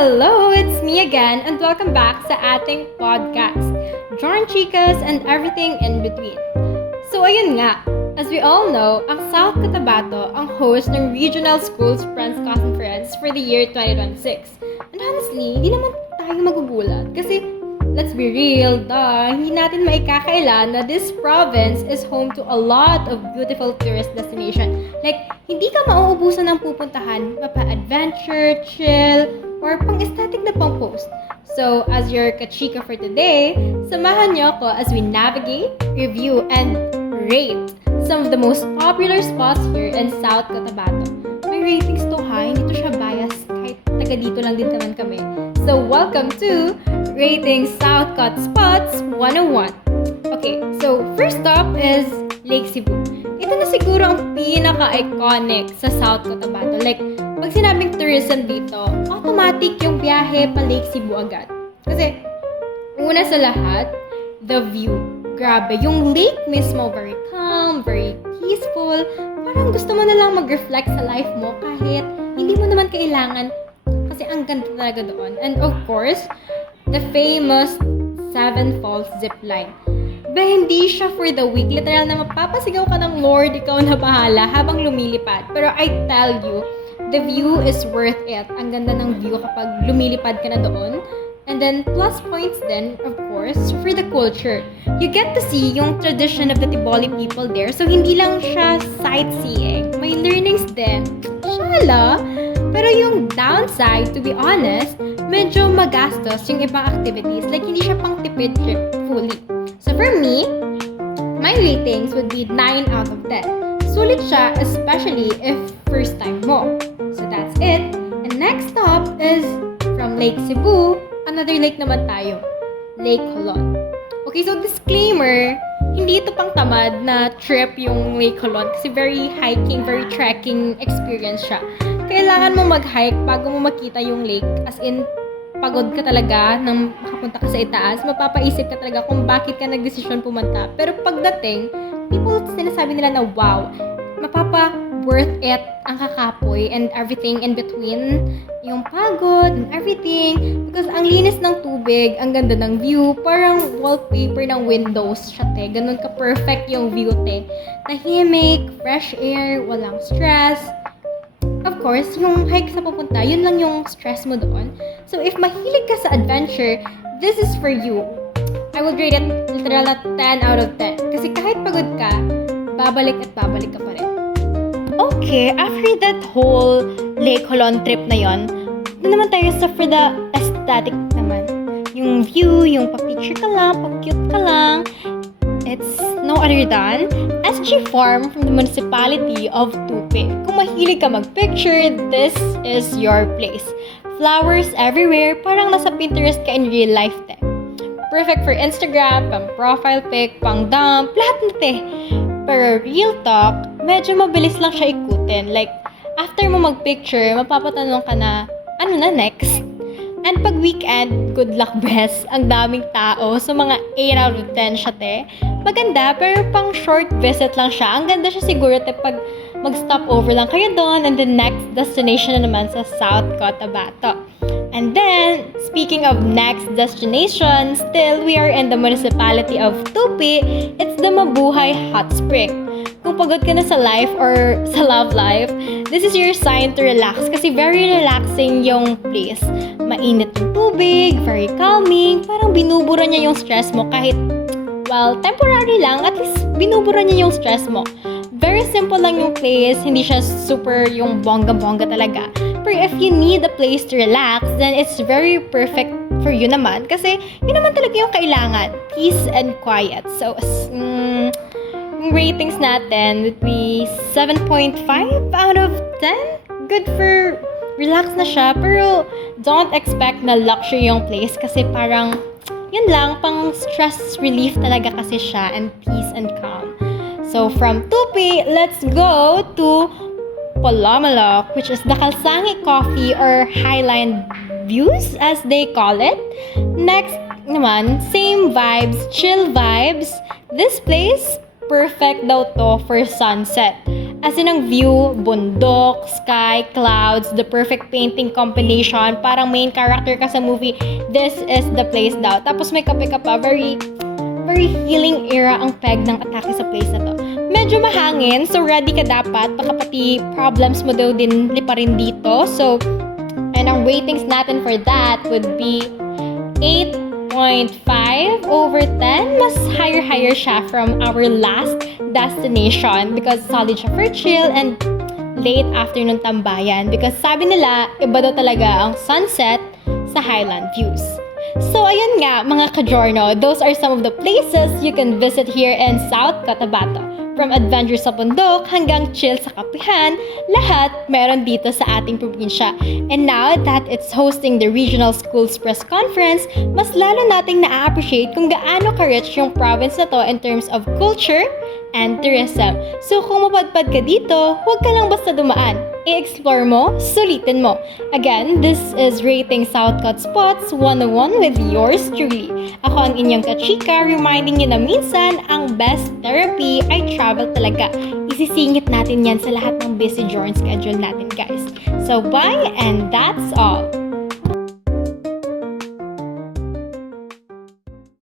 Hello! It's me again and welcome back sa ating podcast, Jorn Chicas and everything in between. So ayun nga, as we all know, ang South Cotabato ang host ng Regional Schools Friends Conference for the year 2026. And honestly, hindi naman tayo magugulat kasi let's be real, hindi natin maikakailan na this province is home to a lot of beautiful tourist destination. Like, hindi ka mauubusan ng pupuntahan, mapa-adventure, chill, or pang-aesthetic na pang-post. So, as your kachika for today, samahan niyo ako as we navigate, review, and rate some of the most popular spots here in South Cotabato. May ratings to hindi to siya biased kahit taga dito lang din naman kami. So, welcome to Rating South Cot Spots 101. Okay, so first up is Lake Cebu. Ito na siguro ang pinaka-iconic sa South Cotabato. Like, pag sinabing tourism dito, automatic yung biyahe pa Lake Cebu agad. Kasi, una sa lahat, the view. Grabe, yung lake mismo, very calm, very peaceful. Parang gusto mo na lang mag-reflect sa life mo kahit hindi mo naman kailangan kasi ang ganda talaga doon. And of course, the famous Seven Falls Zipline. Hindi siya for the weak. Literal na mapapasigaw ka ng Lord, ikaw na bahala habang lumilipad. Pero I tell you, the view is worth it. Ang ganda ng view kapag lumilipad ka na doon. And then, plus points then, of course, for the culture. You get to see yung tradition of the Tiboli people there. So, hindi lang siya sightseeing. May learnings din. Shala! Pero yung downside, to be honest, medyo magastos yung ibang activities. Like, hindi siya pang tipid trip fully. So, for me, my ratings would be 9 out of 10. Sulit siya, especially if first time mo. So, that's it. And next up is from Lake Cebu, another lake naman tayo, Lake Colon. Okay, so disclaimer, hindi ito pang tamad na trip yung Lake Colon kasi very hiking, very trekking experience siya. Kailangan mo mag-hike bago mo makita yung lake. As in, pagod ka talaga nang makapunta ka sa itaas. Mapapaisip ka talaga kung bakit ka nagdesisyon pumunta. Pero pagdating, people sinasabi nila na wow, worth it ang kakapoy and everything in between. Yung pagod and everything. Because ang linis ng tubig, ang ganda ng view. Parang wallpaper ng windows siya, te. Ganun ka-perfect yung view, te. Tahimik, fresh air, walang stress. Of course, yung hike sa pupunta, yun lang yung stress mo doon. So, if mahilig ka sa adventure, this is for you. I would rate it literal na 10 out of 10. Kasi kahit pagod ka, babalik at babalik ka pa rin. Okay, after that whole Lake Colon trip na yon, doon naman tayo sa for the aesthetic naman. Yung view, yung pa-picture ka lang, pa-cute ka lang. It's no other than SG Farm from the municipality of Tupi. Kung mahilig ka mag-picture, this is your place. Flowers everywhere, parang nasa Pinterest ka in real life, te. Perfect for Instagram, pang profile pic, pang dump, lahat na, te. Pero real talk, medyo mabilis lang siya ikutin. Like, after mo mag-picture, mapapatanong ka na, ano na next? And pag weekend, good luck best. Ang daming tao. So, mga 8 out of 10 siya, te. Maganda, pero pang short visit lang siya. Ang ganda siya siguro, te, pag mag-stop over lang kayo doon. And the next destination na naman sa South Cotabato. And then, speaking of next destination, still we are in the municipality of Tupi. It's the Mabuhay Hot Spring. Kung pagod ka na sa life or sa love life, this is your sign to relax kasi very relaxing yung place. Mainit yung tubig, very calming, parang binubura niya yung stress mo kahit, well, temporary lang, at least binubura niya yung stress mo. Very simple lang yung place, hindi siya super yung bongga-bongga talaga. Pero if you need a place to relax, then it's very perfect for you naman kasi yun naman talaga yung kailangan, peace and quiet. So, yung ratings natin would be 7.5 out of 10. Good for relax na siya, pero don't expect na luxury yung place kasi parang yun lang, pang stress relief talaga kasi siya and peace and calm. So from Tupi, let's go to Palamalok, which is the Kalsangi Coffee or Highline Views as they call it. Next naman, same vibes, chill vibes. This place, perfect daw to for sunset. As in ang view, bundok, sky, clouds, the perfect painting combination, parang main character ka sa movie, this is the place daw. Tapos may kape ka pa, very healing era ang peg ng atake sa place na to. Medyo mahangin, so ready ka dapat, baka pati problems mo daw din liparin dito. So, and ang ratings natin for that would be 8.5 over 10. Mas higher siya from our last destination because solid siya for chill and late afternoon tambayan because sabi nila, iba daw talaga ang sunset sa Highland views. So, ayun nga, mga ka-Jorno, those are some of the places you can visit here in South Cotabato. From adventure sa bundok hanggang chill sa kapihan, lahat meron dito sa ating probinsya. And now that it's hosting the Regional Schools Press Conference, mas lalo nating na-appreciate kung gaano ka-rich yung province na to in terms of culture and tourism. So kung mapadpad ka dito, huwag ka lang basta dumaan. I-explore mo, sulitin mo. Again, this is Rating Southcott Spots 101 with yours truly. Ako ang inyong kachika, reminding you na minsan, ang best therapy ay travel talaga. Isisingit natin yan sa lahat ng busy journey schedule natin, guys. So bye, and that's all.